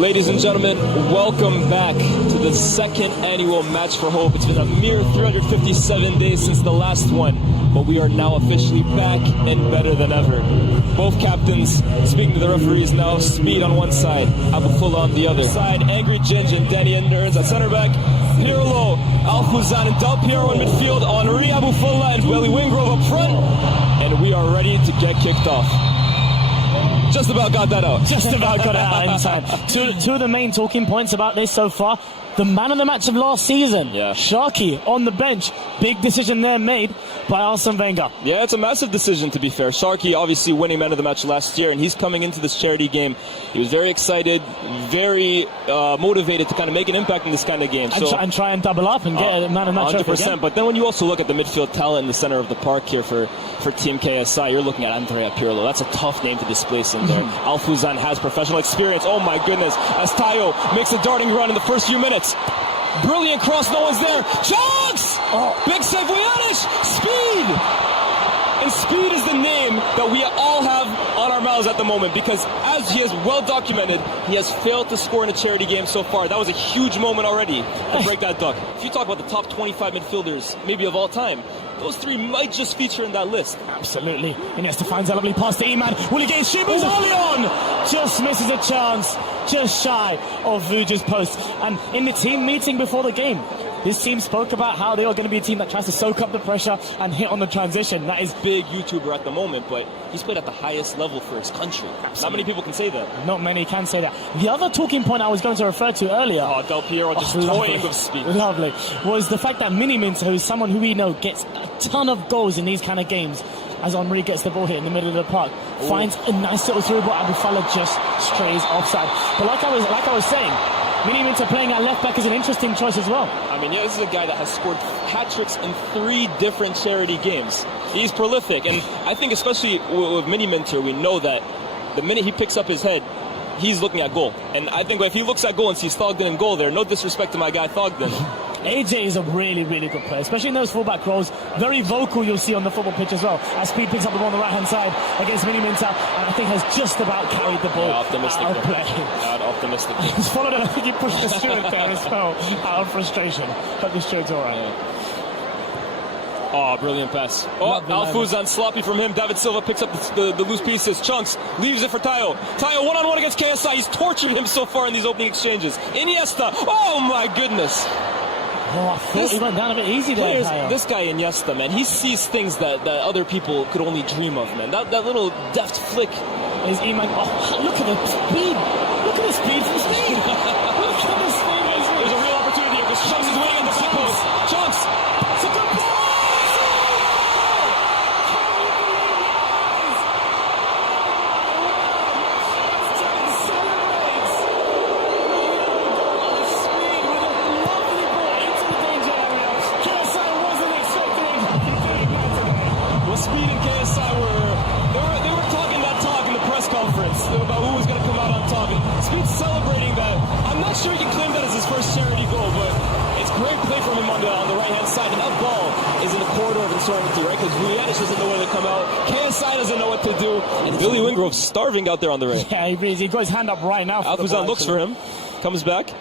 Ladies and gentlemen, welcome back to the second annual Match for Hope. It's been a mere 357 days since the last one, but we are now officially back and better than ever. Both captains speaking to the referees now. Speed on one side, AboFlah on the other side. Angry Ginge and Danny Enderns at center back. Pirlo, Alfuzan and Del Piero in midfield. Henry, AboFlah and Billy Wingrove up front. And we are ready to get kicked off. Just about got that out. Just about got it out in time. Two of the main talking points about this so far. The man of the match of last season, Sharky, on the bench. Big decision there made by Arsene Wenger. Yeah, it's a massive decision, to be fair. Sharky obviously winning man of the match last year, and he's coming into this charity game. He was very excited, very motivated to kind of make an impact in this kind of game. And try and double up and get a man of the match 100%. But then when you also look at the midfield talent in the center of the park here for Team KSI, you're looking at Andrea Pirlo. That's a tough name to displace in there. Alfuzan has professional experience. Oh my goodness. As Tayo makes a darting run in the first few minutes. Brilliant cross, no one's there. Chunkz! Big save, Wianish! Speed! And Speed is the name that we all have on our mouths at the moment, because as he is well documented, he has failed to score in a charity game so far. That was a huge moment already to break that duck. If you talk about the top 25 midfielders, maybe of all time, those three might just feature in that list. Absolutely. Iniesta finds a lovely pass to Iman. Will he get Shibuz early on? Just misses a chance. Just shy of Vuja's post. And in the team meeting before the game, this team spoke about how they are going to be a team that tries to soak up the pressure and hit on the transition. That is big YouTuber at the moment, but he's played at the highest level for his country. Absolutely. Not many people can say that. Not many can say that. The other talking point I was going to refer to earlier, Del Piero just toying with Speed. Lovely. Was the fact that Manny, who is someone who we know gets a ton of goals in these kind of games, as Henry gets the ball here in the middle of the park, finds a nice little through ball. AboFlah just strays offside. But like I was saying, Manny playing at left back is an interesting choice as well. I mean, yeah, this is a guy that has scored hat-tricks in 3 different charity games. He's prolific, and I think especially with Manny Minter, we know that the minute he picks up his head, he's looking at goal. And I think if he looks at goal and sees Thogden in goal there, no disrespect to my guy Thogden. AJ is a really, really good player, especially in those fullback roles. Very vocal, you'll see on the football pitch as well. As Speed picks up the ball on the right-hand side against Manny Minter, and I think has just about carried the ball out of play. Optimistic. He's followed it. I think he pushed the steward there as well, out of frustration. But the steward's all right. Oh, brilliant pass. Oh, Alfuzan sloppy from him. David Silva picks up the loose pieces. Chunkz leaves it for Tayo. Tayo one-on-one against KSI. He's tortured him so far in these opening exchanges. Iniesta. Oh, my goodness. I thought he went down a bit easy there. This guy Iniesta, man, he sees things that other people could only dream of, man. That little deft flick. Is Iman? Oh, look at the speed. Look at the speed from Speed. Look at the speed. There's a real opportunity here because Chunkz is winning on the back post. Chunkz. It's a good ball. Speed and KSI they were talking that talk in the press conference about who was going to come out on top. And Speed's celebrating that. I'm not sure he can claim that as his first charity goal, but it's great play from him on the right-hand side. And that ball is in the corridor of uncertainty, right? Because Wianish doesn't know where to come out. KSI doesn't know what to do. And Billy Wingrove's starving out there on the right. Yeah, he got his hand up right now. Alfuzan looks for him. Comes back.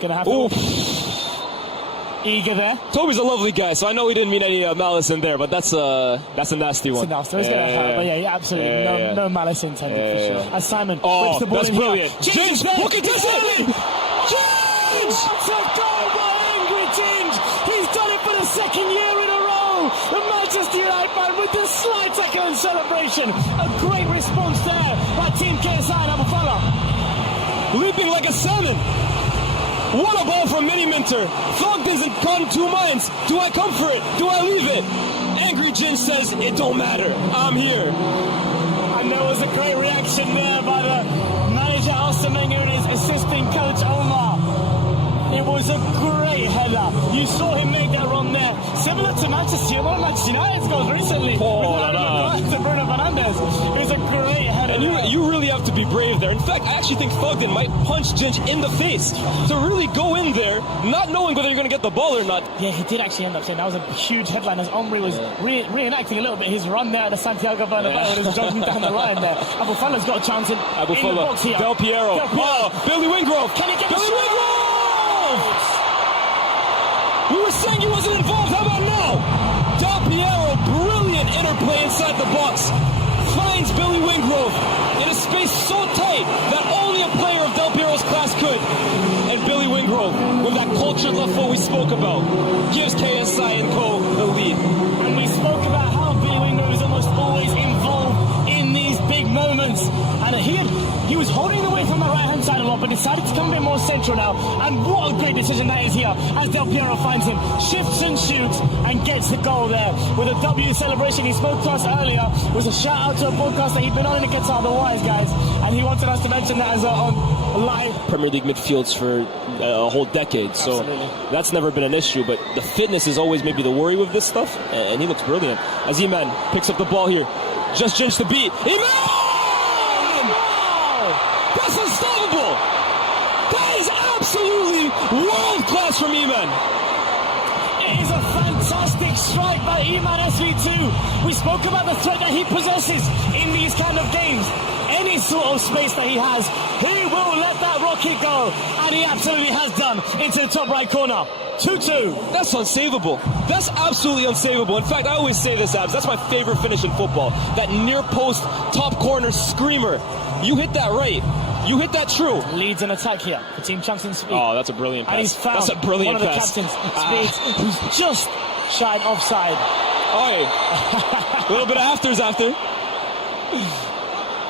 Gonna have to... Eager there. Toby's a lovely guy, so I know he didn't mean any malice in there, but that's a nasty one. It's a nasty. It's gonna hurt, but yeah, absolutely no malice intended for sure. As Simon whips the ball that's in brilliant. Ginge, look at this! Ginge! It's a goal by Angry Ginge! He's done it for the second year in a row! The Manchester United man with the slide tackle and celebration. A great response there by Team KSI and AboFlah. Leaping like a salmon. What a ball from Manny Minter. Thogden's caught in 2 minds. Do I come for it? Do I leave it? Angry Ginge says, it don't matter. I'm here. And there was a great reaction there by the manager Arsene Wenger and his assistant coach Omar. It was a great header. You saw him make that run there. Similar to one of Manchester United's goals recently. To Bruno Fernandes. It was a great header. And you really have to be brave there. In fact, I actually think Thugden might punch Ginch in the face to really go in there, not knowing whether you're going to get the ball or not. Yeah, he did actually end up saying that was a huge headline as Henry was reenacting a little bit his run there at the Santiago Bernabeu and is jogging down the line there. AboFlah's got a chance in the box here. Del Piero. Wow, Billy Wingrove. Can he get Billy Wingrove? We were saying he wasn't involved. How about now? Del Piero, brilliant interplay inside the box. Finds Billy Wingrove in a space so tight that only a player of Del Piero's class could. And Billy Wingrove, with that cultured left foot we spoke about, gives KSI and Co. the lead. And we spoke about how Billy Wingrove is almost always involved in these big moments. And he was holding away from the right-hand side a lot, but decided to come a bit more central now. And what a great decision that is here, as Del Piero finds him, shifts and shoots, and gets the goal there. With a W celebration he spoke to us earlier, was a shout-out to a podcast that he'd been on in the Qatar, The Wise Guys, and he wanted us to mention that as on live. Premier League midfields for a whole decade, so that's never been an issue, but the fitness is always maybe the worry with this stuff, and he looks brilliant. As Iman picks up the ball here, just Ginch the beat. Iman! That's unstoppable! That is absolutely world-class from Iman! It is a fantastic strike by Iman SV2. We spoke about the threat that he possesses in these kind of games. Any sort of space that he has, he will let that rocket go. And he absolutely has done into the top right corner. 2-2. That's unsavable. That's absolutely unsavable. In fact, I always say this, Abs, that's my favorite finish in football. That near post, top corner screamer. You hit that right. You hit that true. Leads an attack here for Team Chunkz and Speed. Oh, that's a brilliant pass. And he's found that's a brilliant one of the pass. captains, Speed, who's just shied offside. Oh, a little bit of afters after.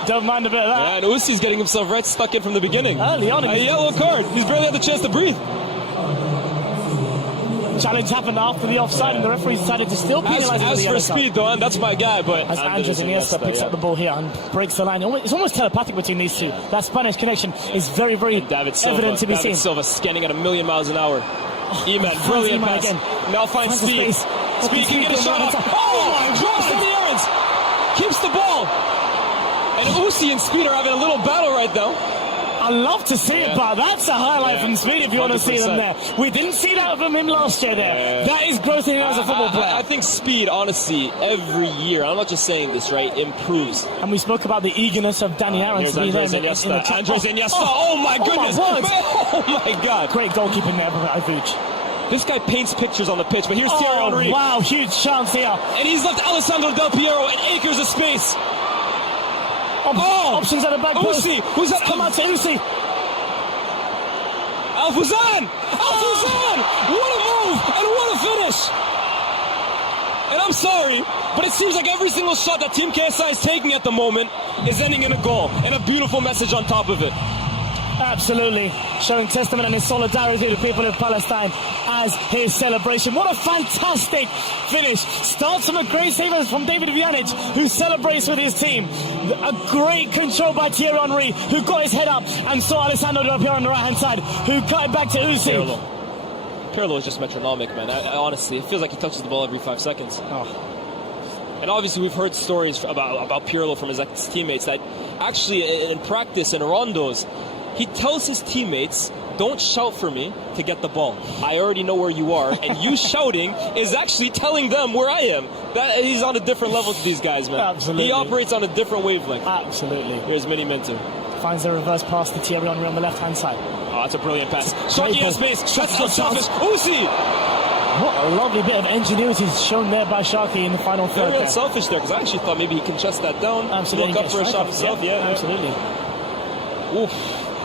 Don't mind a bit of that. And Usi's getting himself right stuck in from the beginning. Early on. A yellow card. He's barely had the chance to breathe. Challenge happened after the offside, and the referee decided to still penalise him. As for Speed, though, that's my guy. But as Andres Iniesta picks up the ball here and breaks the line, it's almost telepathic between these two. That Spanish connection is very, very evident to be seen. David Silva scanning at 1,000,000 miles an hour. Iman, brilliant pass. Again. Now finds Speed. Speed can get a shot off. Oh my God! In the errands. Keeps the ball. And Usi and Speed are having a little battle right now. I love to see it, but that's a highlight from Speed if you want to see them there. We didn't see that from him last year there. That is growth in him as a football player. I think Speed, honestly, every year, I'm not just saying this, right, improves. And we spoke about the eagerness of Danny Aaron to be there in the Andres Iniesta. Oh my goodness. Oh my God. Great goalkeeping there by Ivuch. This guy paints pictures on the pitch, but here's Thierry Henry. Wow, huge chance here. And he's left Alessandro Del Piero in acres of space. Options at the back post. Usi. Who's that? Come out to Usi. Alfuzan! Alfuzan! What a move and what a finish! And I'm sorry, but it seems like every single shot that Team KSI is taking at the moment is ending in a goal, and a beautiful message on top of it. Absolutely, showing testament and his solidarity to the people of Palestine as his celebration. What a fantastic finish. Starts from a great save from David Vjanic, who celebrates with his team. A great control by Thierry Henry, who got his head up and saw Alessandro Del Piero on the right-hand side, who cut it back to Usi. Pirlo is just metronomic, man. Honestly, it feels like he touches the ball every 5 seconds. And obviously we've heard stories about Pirlo from his ex-teammates that actually in practice, in rondos, he tells his teammates, don't shout for me to get the ball. I already know where you are, and you shouting is actually telling them where I am. He's on a different level to these guys, man. Absolutely. He operates on a different wavelength. Absolutely. Here's Manny Minter. Finds the reverse pass to Thierry Henry on the left-hand side. Oh, that's a brilliant pass. Sharky has space. That's unselfish. Usi! What a lovely bit of ingenuity shown there by Sharky in the final third. Very unselfish there, because I actually thought maybe he can chest that down. Absolutely. Look up for a shot himself. Yeah, absolutely. Oof.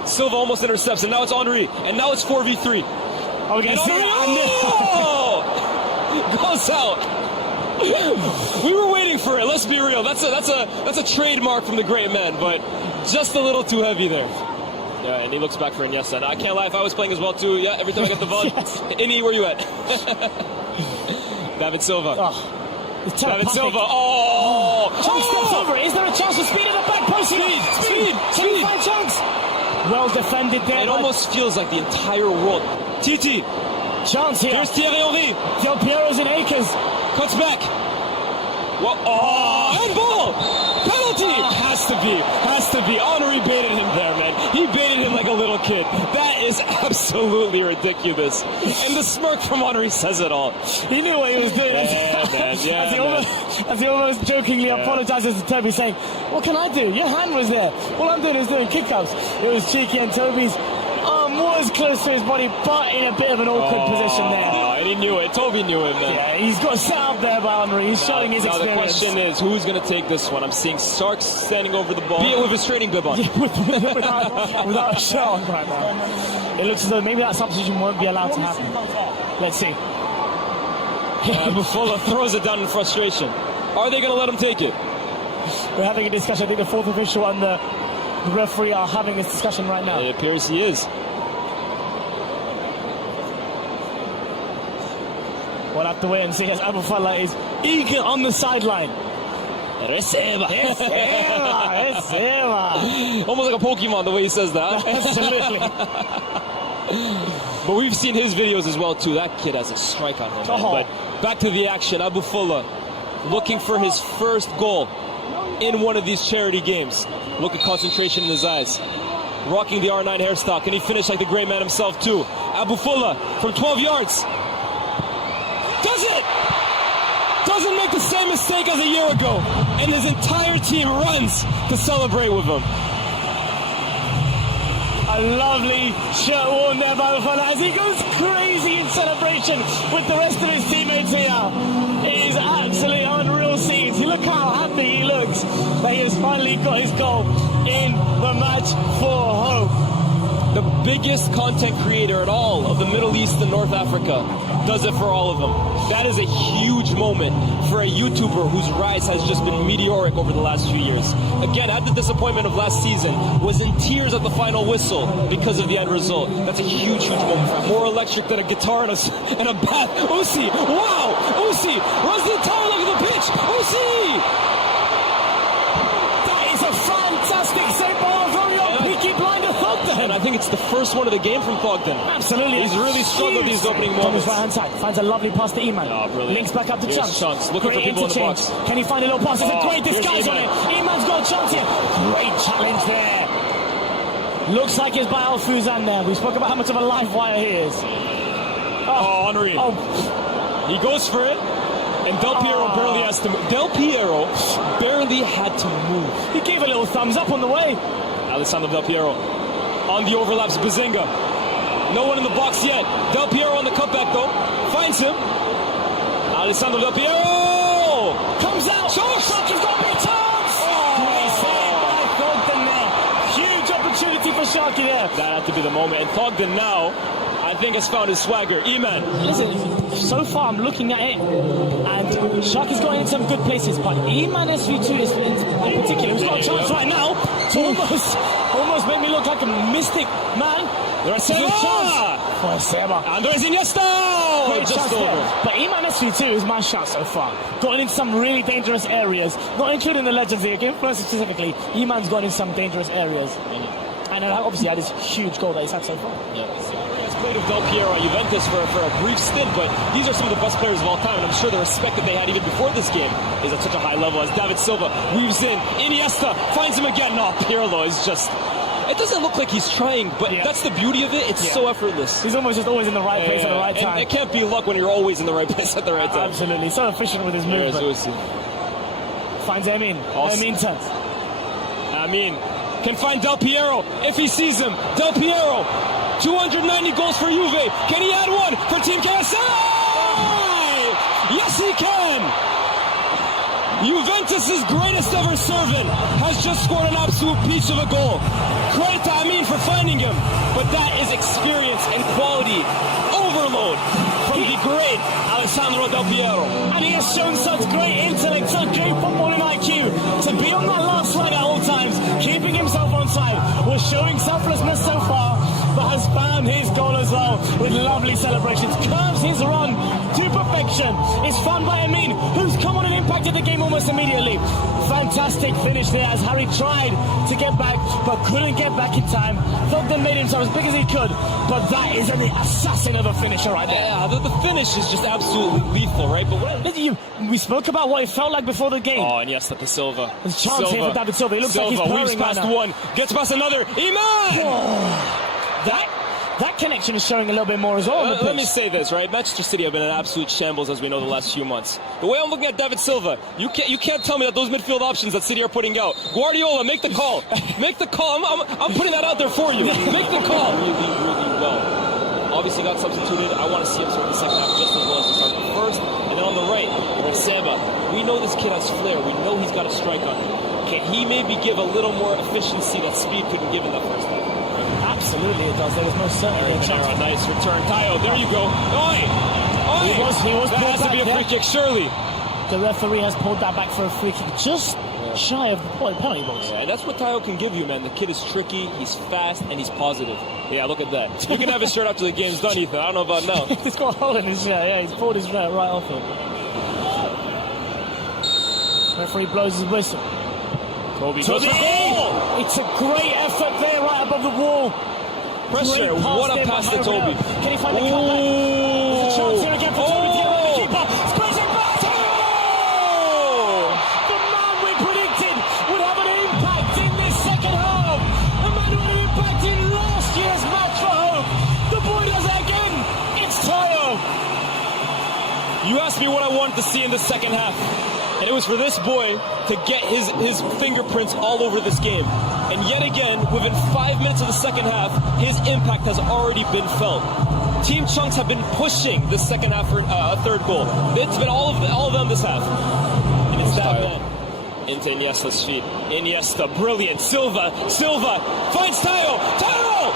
Silva almost intercepts, and now it's Henry, and now it's 4v3. Okay, goes out. We were waiting for it. Let's be real. That's a trademark from the great man, but just a little too heavy there. Yeah, and he looks back for Iniesta. And I can't lie, if I was playing as well too. Yeah, every time I get the ball, Ini, where you at? David Silva. David Silva. Chunkz steps over it. Is there a chance to Speed in the back post? Speed. Can he find Chunkz? Well defended there. It almost feels like the entire world. TT. Chance here. There's Thierry Henry. Del Piero's in acres. Cuts back. Well, handball. Penalty. Has to to be. Henry baited him there, man. He baited him like a little kid. That is absolutely ridiculous. And the smirk from Henry says it all. He knew what he was doing. As he almost jokingly apologizes to Toby, saying, what can I do? Your hand was there. All I'm doing is doing kickoffs. It was cheeky, and Toby's arm was close to his body, but in a bit of an awkward position there. And he knew it. Toby knew it, man. Yeah, he's got set up there by Henry. He's showing his experience. Now the question is, who's going to take this one? I'm seeing Starks standing over the ball. Be it with his training bib on. Yeah, without a shirt on right now. It looks as though maybe that substitution won't be allowed to happen. Let's see. AboFlah throws it down in frustration. Are they going to let him take it? We're having a discussion. I think the fourth official and the referee are having this discussion right now. It appears he is. We'll have to wait and see as AboFlah is eager on the sideline. Receba. Receba. Almost like a Pokemon the way he says that. Absolutely. But we've seen his videos as well too. That kid has a strike on him. But back to the action. AboFlah looking for his first goal in one of these charity games. Look at concentration in his eyes. Rocking the R9 hairstyle. Can he finish like the great man himself too? AboFlah from 12 yards. Does it! Doesn't make the same mistake as a year ago. And his entire team runs to celebrate with him. A lovely shirt worn there by AboFlah as he goes crazy in celebration with the rest of his teammates here. It is absolutely unreal scenes. Look how happy he looks that he has finally got his goal in the match for hope. The biggest content creator at all of the Middle East and North Africa does it for all of them. That is a huge moment for a YouTuber whose rise has just been meteoric over the last few years. Again, had the disappointment of last season, was in tears at the final whistle because of the end result. That's a huge, huge moment for him. More electric than a guitar and a bath. Usi, wow! Usi runs the entire leg of the pitch. Usi! That is a fantastic save by Romeo Peaky Blinder Thogden. And I think it's the first one of the game from Thogden. Absolutely. He's really struggled these opening moments. On his right-hand side, finds a lovely pass to Iman. Links back up to Chunkz. Looking for people in the box. Can he find a little pass? There's a great disguise on it. Iman's got a chance here. Great challenge there. Looks like it's by Alfuzan there. We spoke about how much of a live wire he is. Henry. He goes for it. And Del Piero barely has to move. Del Piero barely had to move. He gave a little thumbs up on the way. Alessandro Del Piero on the overlaps. Bazinga. No one in the box yet. Del Piero on the cutback though. Finds him. Alessandro Del Piero comes out. Shock has got a big chance. Great save by Thogden there. Huge opportunity for Sharky there. That had to be the moment. And Thogden now, I think, has found his swagger. Iman. Listen, so far I'm looking at it, and Sharky's got in some good places, but Iman SV2 is in particular. He's got a chance right now to almost make me look like a mystic man. There's a chance for Andres Iniesta. Just over. But Iman SV2 is my shot so far. Got into some really dangerous areas. Not including the legends here, influencers specifically. Iman's got in some dangerous areas. And obviously had this huge goal that he's had so far. Played with Del Piero at Juventus for a brief stint, but these are some of the best players of all time, and I'm sure the respect that they had even before this game is at such a high level. As David Silva weaves in, Iniesta finds him again. No, Pirlo is just... It doesn't look like he's trying, but that's the beauty of it. It's so effortless. He's almost just always in the right place at the right time. And it can't be luck when you're always in the right place at the right time. Absolutely. So efficient with his movement. Finds Amin. Amin turns. Amin can find Del Piero if he sees him. Del Piero, 290 goals for Juve. Can he add one for Team KSI? Yes, he can. Juventus' greatest ever servant has just scored an absolute peach of a goal. Credit to Amin for finding him, but that is experience and quality overload from the great Alessandro Del Piero. And he has shown such great intellect, such great footballing IQ to be on that last line at all times, keeping himself on side, was showing selflessness so far, but has found his goal as well with lovely celebrations. Curves his run to perfection. It's found by Amin, who's come on and impacted the game almost immediately. Fantastic finish there as Harry tried to get back but couldn't get back in time. Thugden made himself as big as he could, but that is an assassin of a finisher right there. Yeah, the finish is just absolutely lethal, right? But we spoke about what it felt like before the game. Oh, and yes, that the Silva. There's a chance here for David Silva. He looks like he's weaves purring past right now. one, gets past another. Iman! That connection is showing a little bit more as well. Let me say this, right? Manchester City have been in absolute shambles, as we know, the last few months. The way I'm looking at David Silva, you can't tell me that those midfield options that City are putting out. Guardiola, make the call. Make the call. I'm putting that out there for you. Make the call. Really well. Obviously got substituted. I want to see him start the second half just as well as he started the first. And then on the right, Samba. We know this kid has flair. We know he's got a strike on him. Can he maybe give a little more efficiency that Speed couldn't give in that first half? Absolutely it does. There was most certainly a chance. Nice return. Tayo, there you go. Oi! He was that has to be a free kick, surely. The referee has pulled that back for a free kick just shy of the penalty box. Yeah, and that's what Tayo can give you, man. The kid is tricky, he's fast, and he's positive. Yeah, look at that. You can have his shirt after the game's done, Ethan. I don't know about now. He's got a hole in his shirt. Yeah, he's pulled his shirt right off him. Referee blows his whistle. Toby goes for goal! It's a great effort there, right above the wall. Pressure. What a pass to Toby. Can he find the comeback? There's a chance here again for Toby. The keeper. Squeeze it back. The man we predicted would have an impact in this second half. The man who had an impact in last year's match for home. The boy does it again. It's Tayo. You asked me what I wanted to see in the second half. And it was for this boy to get his fingerprints all over this game. And yet again, within 5 minutes of the second half, his impact has already been felt. Team Chunkz have been pushing the second half for a third goal. It's been all of them this half. And it's that man. Into Iniesta's feet. Iniesta, brilliant. Silva finds Tayo. Tayo!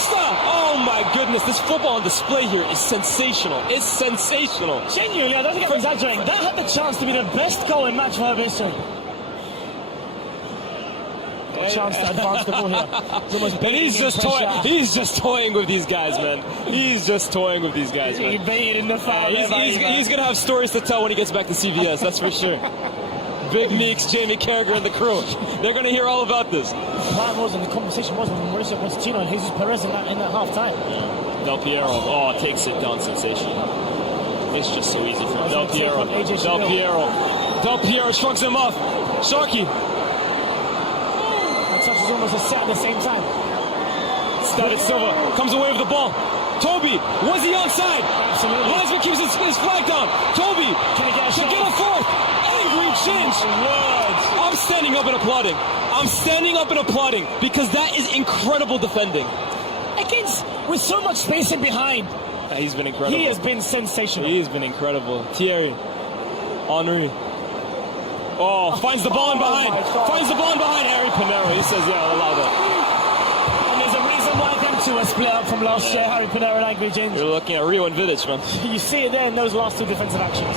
Oh my goodness, this football on display here is sensational. It's sensational. Genuinely, I don't think I'm exaggerating. That had the chance to be the best goal in match for history. A chance to advance the ball here. And he's just toying with these guys, man. He's just toying with these guys, man. He baited in the foul. He's gonna have stories to tell when he gets back to CVS, that's for sure. Big Meeks, Jamie Carragher, and the crew. They're going to hear all about this. The conversation was with Mauricio Pochettino and Jesus Perez in that half time. Yeah. Del Piero, takes it down sensational. It's just so easy for him. Del Piero shrugs him off. Sharky. That touch is almost a set at the same time. David Silva comes away with the ball. Toby, was he onside? Absolutely. Linesman keeps his flag down. Toby, can he get a fourth? Angry change. I'm standing up and applauding. Because that is incredible defending. With so much space in behind. Yeah, he's been incredible. He has been sensational. He's been incredible. Thierry Henry. Finds the ball in behind. Harry Pinero. He says, yeah, I'll allow that. And there's a reason why them two are split up from last year, Harry Pinero and Angry Ginger. You're looking at Rio and Vidic, man. You see it there in those last two defensive actions.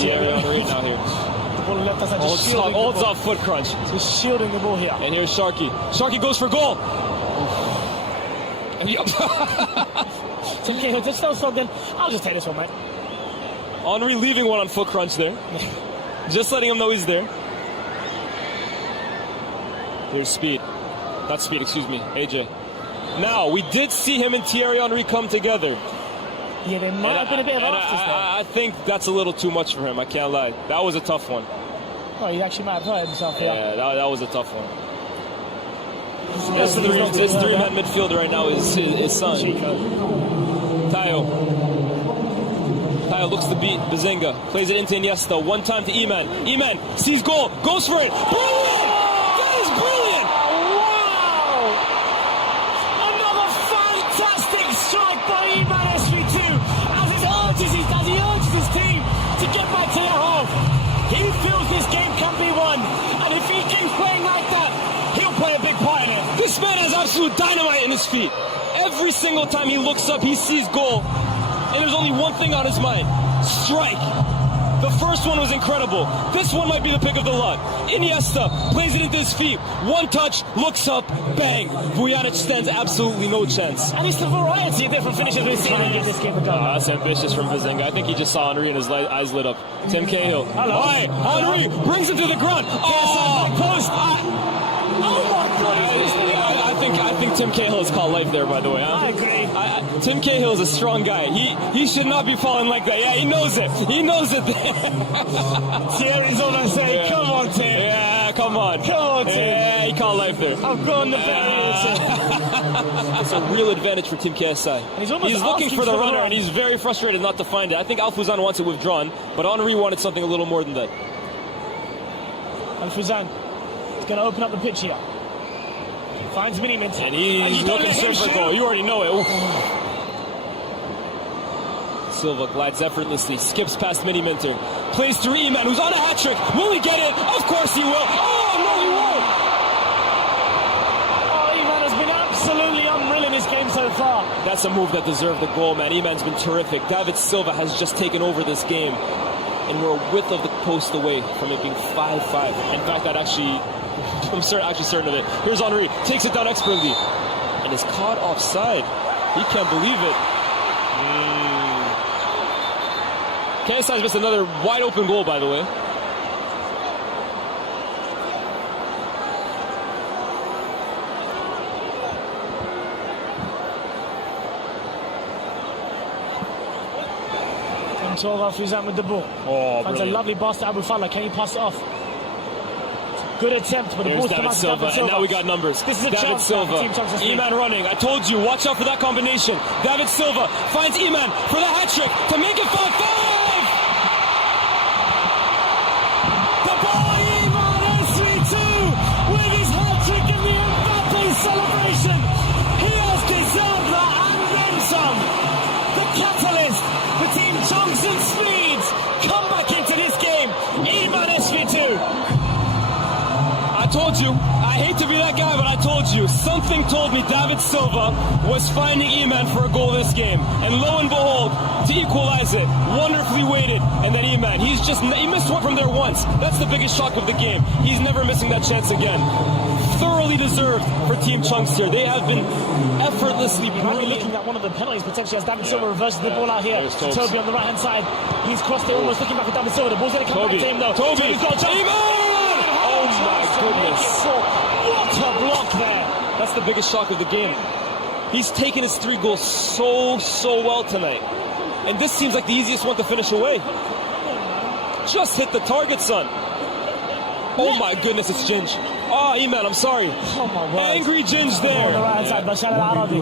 Thierry Henry now here. The ball left us just holds off foot crunch. He's shielding the ball here. And here's Sharky. Sharky goes for goal. It's okay, just then. I'll just take this one, mate. Henry leaving one on foot crunch there. Just letting him know he's there. Here's Speed. Not Speed, excuse me. AJ. Now, we did see him and Thierry Henry come together. Yeah, there might have been a bit of after stuff. I think that's a little too much for him, I can't lie. That was a tough one. Oh, he actually might have hurt himself here. Yeah, that was a tough one. This three-man midfielder right now is his son. Tayo looks to beat Bazinga. Plays it into Iniesta. One time to Iman. Iman sees goal. Goes for it. Brilliant! That is brilliant! Wow! Another fantastic strike by Iman SG2 as he urges his team to get back to their half. He feels this game can be won. And if he keeps playing like that, he'll play a big part in it. This man has absolute dynamite in his feet. Every single time he looks up, he sees goal. And there's only one thing on his mind. Strike. The first one was incredible. This one might be the pick of the lot. Iniesta plays it into his feet. One touch, looks up, bang. Vujanic stands absolutely no chance. And it's the variety of different finishes we've seen in this game. That's ambitious from Bazinga. I think he just saw Henry and his eyes lit up. Tim Cahill. Hello. Hey, Henry brings him to the ground. Oh, Post. Oh my God. I think Tim Cahill has called life there, by the way. I agree. Tim Cahill is a strong guy. He should not be falling like that. Yeah, he knows it. He knows it. Thierry's on and saying, come on, Tim. Yeah, come on. Come on, Tim. Yeah, he called life there. I've gone the It's a real advantage for Team KSI. He's looking for the runner, and he's very frustrated not to find it. I think Alfuzan wants it withdrawn, but Henry wanted something a little more than that. Alfuzan is going to open up the pitch here. Finds Minimint. And he's looking straight for a goal. You already know it. Oof. Silva glides effortlessly, skips past Miniminter, plays through Iman, who's on a hat trick. Will he get it? Of course he will. Oh, no, he won't. Oh, Iman has been absolutely unreal in this game so far. That's a move that deserved the goal, man. Iman's been terrific. David Silva has just taken over this game, and we're a width of the post away from it being 5-5. In fact, I'm actually certain of it. Here's Henry, takes it down expertly, and is caught offside. He can't believe it. KSI's missed another wide open goal, by the way. Alfuzan with the ball. Oh, Finds a lovely pass to AboFlah. Can he pass it off? Good attempt, but the ball's come out to David Silva. And now we got numbers. This is a David chance Silva. Iman running. I told you, watch out for that combination. David Silva finds Iman for the hat trick to make it 5-5. The ball, Iman SV2 with his hat trick in the Mbappe celebration. He has deserved that and then some. The catalyst, the team Chunkz and Speeds come back into this game. Iman SV2. I told you, I hate to be that guy, but I told you, something told me David Silva was finding Iman for a goal this game. And lo and behold, to equalize it, wonderfully weighted, and then Iman. He missed one from there once. That's the biggest shock of the game. He's never missing that chance again. Thoroughly deserved for Team Chunkz here. They have been effortlessly brilliant. Looking at one of the penalties potentially as David Silva reverses the ball out here. Toby on the right hand side. He's crossed it, almost looking back at David Silva. The ball's going to come back to him though. Toby's got a jump. Oh my goodness. What a block there. That's the biggest shock of the game. He's taken his 3 goals so well tonight. And this seems like the easiest one to finish away. Just hit the target, son. Oh my goodness, it's Ginge. Oh, Iman, I'm sorry. Oh my word. Angry Ginge there. On the right hand side, Bashar Al-Arabi.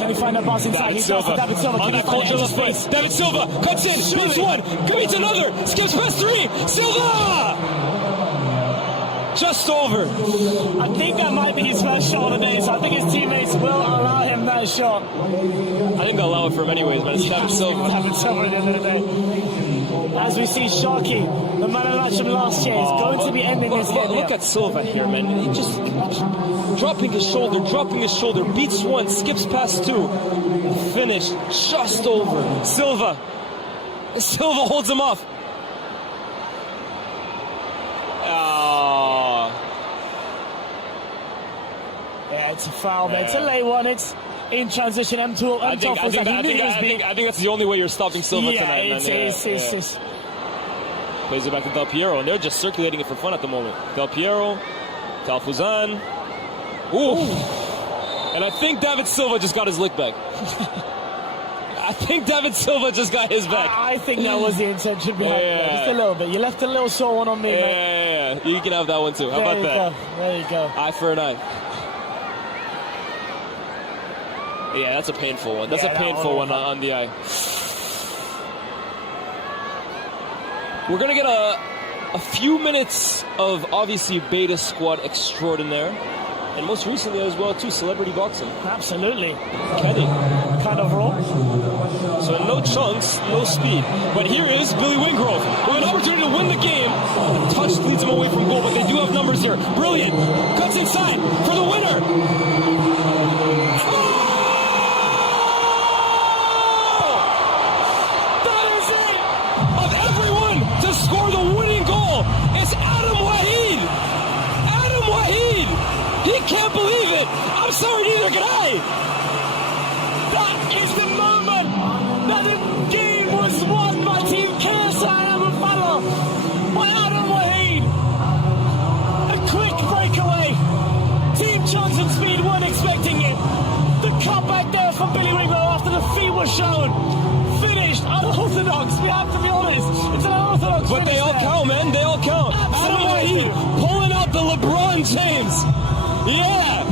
Can he find a pass inside? He does to David Silva. On that cultural space. David Silva cuts in, beats one, beats another, skips past 3. Silva! Just over. I think that might be his first shot of the day, so I think his teammates will allow him that shot. I think they'll allow it for him anyways, man. It's David Silva. David Silva at the end of the day. As we see Sharky, the man of the match from last year, is going to be ending this game. Look at Silva here, man. He just dropping his shoulder, beats one, skips past 2. Finish just over. Silva holds him off. Yeah, it's a foul there. It's a late one. It's in transition. I think that's the only way you're stopping Silva tonight, man. It's Plays it back to Del Piero, and they're just circulating it for fun at the moment. Del Piero, to Alfuzan. Ooh. And I think David Silva just got his lick back. I think David Silva just got his back. I think that was the intention behind it. Just a little bit. You left a little sore one on me, man. Yeah. You can have that one too. How about that? There you go. Eye for an eye. Yeah, that's a painful one. That's a painful one on the eye. We're going to get a few minutes of, obviously, Beta Squad extraordinaire. And most recently as well, too, celebrity boxing. Absolutely. Kenny. Kind of raw. So no Chunkz, no speed. But here is Billy Wingrove, who had an opportunity to win the game. The touch leads him away from goal, but they do have numbers here. Brilliant. Cuts inside for the winner. for Billy Winkler after the feet were shown. Finished, unorthodox, we have to be honest. It's an unorthodox But they all count, man. They all count. Adam Wahid pulling out the LeBron James. Yeah.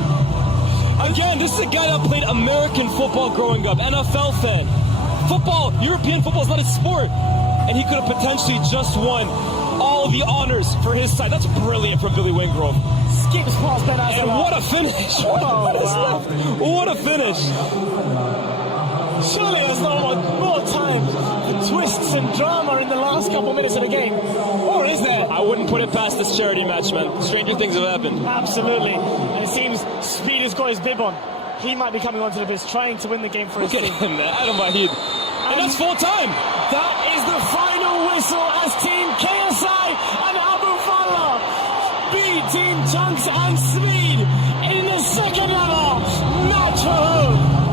Again, this is a guy that played American football growing up, NFL fan. Football, European football is not a sport. And he could have potentially just won all the honors for his side. That's brilliant from Billy Wingrove. Skips past Ben And what a finish. wow. What a finish. Surely there's no more time for twists and drama in the last couple minutes of the game. Or is there? I wouldn't put it past this charity match, man. Stranger things have happened. Absolutely. And it seems Speed has got his bib on. He might be coming onto the pitch trying to win the game for his Look at team. him, man. Adam Wahid. And that's full time. That is the final whistle as Team KSI and AboFlah beat Team Chunkz and Speed in the second level match for home.